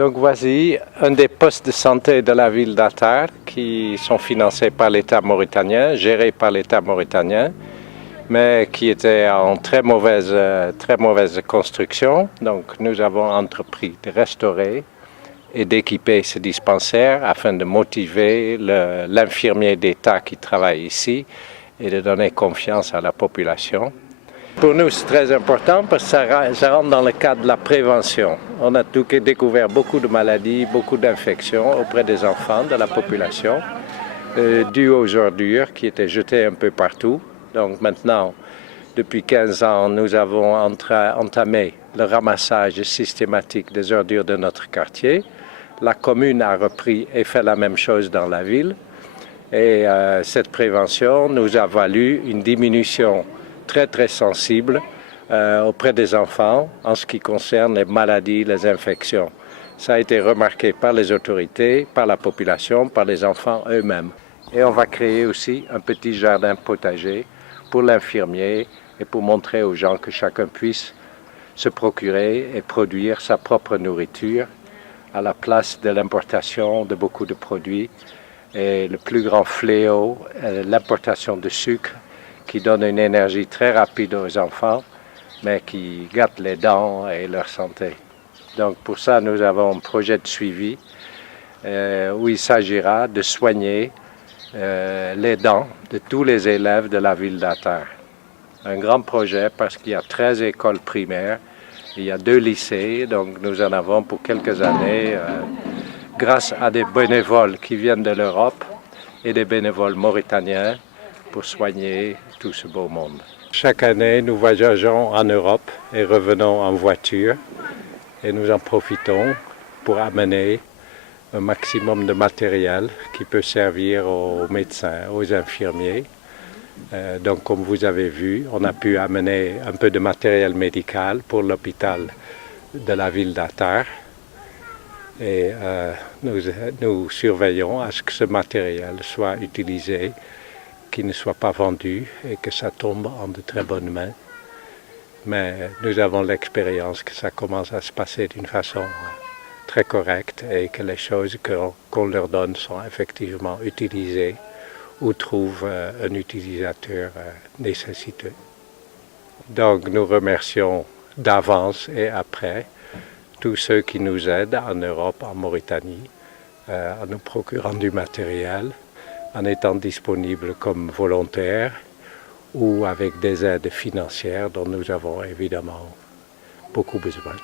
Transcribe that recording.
Donc voici un des postes de santé de la ville d'Attar qui sont financés par l'État mauritanien, gérés par l'État mauritanien, mais qui étaient en très mauvaise construction. Donc nous avons entrepris de restaurer et d'équiper ce dispensaire afin de motiver l'infirmier d'État qui travaille ici et de donner confiance à la population. Pour nous, c'est très important parce que ça rentre dans le cadre de la prévention. On a découvert beaucoup de maladies, beaucoup d'infections auprès des enfants de la population, dues aux ordures qui étaient jetées un peu partout. Donc maintenant, depuis 15 ans, nous avons entamé le ramassage systématique des ordures de notre quartier. La commune a repris et fait la même chose dans la ville. Et cette prévention nous a valu une diminution très sensible auprès des enfants en ce qui concerne les maladies, les infections. Ça a été remarqué par les autorités, par la population, par les enfants eux-mêmes. Et on va créer aussi un petit jardin potager pour l'infirmier et pour montrer aux gens que chacun puisse se procurer et produire sa propre nourriture à la place de l'importation de beaucoup de produits. Et le plus grand fléau est l'importation de sucre qui donne une énergie très rapide aux enfants, mais qui gâte les dents et leur santé. Donc pour ça, nous avons un projet de suivi où il s'agira de soigner les dents de tous les élèves de la ville d'Attar. Un grand projet parce qu'il y a 13 écoles primaires, il y a 2 lycées, donc nous en avons pour quelques années grâce à des bénévoles qui viennent de l'Europe et des bénévoles mauritaniens pour soigner tout ce beau monde. Chaque année, nous voyageons en Europe et revenons en voiture et nous en profitons pour amener un maximum de matériel qui peut servir aux médecins, aux infirmiers. Donc, comme vous avez vu, on a pu amener un peu de matériel médical pour l'hôpital de la ville d'Attar. Et nous surveillons à ce que ce matériel soit utilisé, qu'il ne soit pas vendu et que ça tombe en de très bonnes mains. Mais nous avons l'expérience que ça commence à se passer d'une façon très correcte et que les choses qu'on leur donne sont effectivement utilisées ou trouvent un utilisateur nécessiteux. Donc nous remercions d'avance et après tous ceux qui nous aident en Europe, en Mauritanie, en nous procurant du matériel, en étant disponibles comme volontaires ou avec des aides financières dont nous avons évidemment beaucoup besoin.